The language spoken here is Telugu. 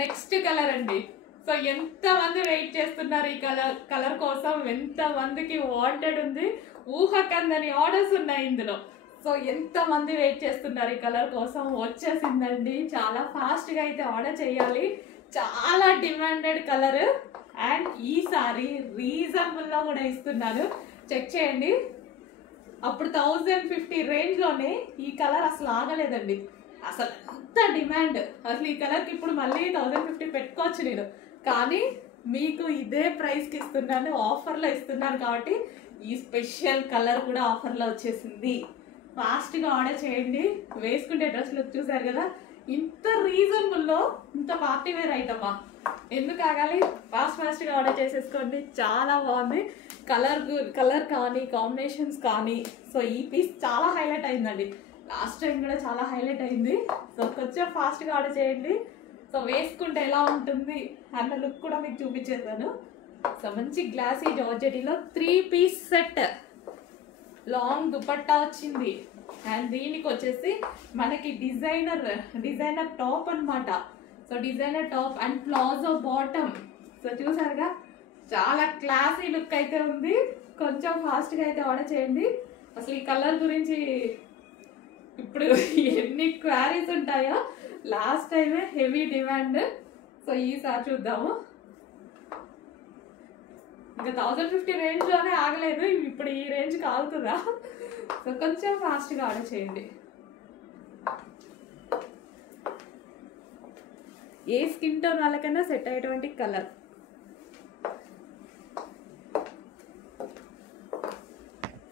నెక్స్ట్ కలర్ అండి. సో ఎంత మంది వెయిట్ చేస్తున్నారు ఈ కలర్ కోసం, ఎంత మందికి వాంటెడ్ ఉంది, ఊహకందని ఆర్డర్స్ ఉన్నాయి ఇందులో. సో ఎంత మంది వెయిట్ చేస్తున్నారు ఈ కలర్ కోసం, వచ్చేసిందండి. చాలా ఫాస్ట్ గా అయితే ఆర్డర్ చేయాలి, చాలా డిమాండెడ్ కలర్. అండ్ ఈసారి రీజనబుల్ లో కూడా ఇస్తున్నాను, చెక్ చేయండి. అప్పుడు 1050 రేంజ్ లోనే ఈ కలర్ అసలు ఆగలేదండి, అసలు ఎంత డిమాండ్. అసలు ఈ కలర్కి ఇప్పుడు మళ్ళీ 1050 పెట్టుకోవచ్చు నేను, కానీ మీకు ఇదే ప్రైస్కి ఇస్తున్నాను, ఆఫర్లో ఇస్తున్నాను. కాబట్టి ఈ స్పెషల్ కలర్ కూడా ఆఫర్లో వచ్చేసింది. ఫాస్ట్గా ఆర్డర్ చేయండి. వేసుకుంటే డ్రెస్ లుక్ చూసారు కదా, ఇంత రీజనబుల్లో ఇంత పార్టీ వేర్ ఐటమా, ఎందుకు ఆగాలి? ఫాస్ట్గా ఆర్డర్ చేసేసుకోండి. చాలా బాగుంది కలర్ కానీ కాంబినేషన్స్ కానీ. సో ఈ పీస్ చాలా హైలైట్ అయిందండి, లాస్ట్ టైం కూడా చాలా హైలైట్ అయింది. సో కొంచెం ఫాస్ట్గా ఆర్డర్ చేయండి. సో వేసుకుంటే ఎలా ఉంటుంది అన్న లుక్ కూడా మీకు చూపించేస్తాను. సో మంచి గ్లాసీ జార్జెటీలో 3 పీస్ సెట్, లాంగ్ దుపట్టా వచ్చింది. అండ్ దీనికి వచ్చేసి మనకి డిజైనర్ టాప్ అనమాట. So designer top and palazzo bottom. So చూసారుగా, చాలా క్లాసీ లుక్ అయితే ఉంది. కొంచెం ఫాస్ట్గా అయితే ఆర్డర్ చేయండి. అసలు ఈ కలర్ గురించి ఇప్పుడు ఎన్ని క్వారీస్ ఉంటాయో, లాస్ట్ టైమే హెవీ డిమాండ్. సో ఈసారి చూద్దాము. ఇంకా 1050 రేంజ్లోనే ఆగలేదు, ఇప్పుడు ఈ రేంజ్ కాలుతుందా? సో కొంచెం ఫాస్ట్గా ఆర్డర్ చేయండి. ఏ స్కిన్ టోన్ వాళ్ళకైనా సెట్ అయ్యేటువంటి కలర్.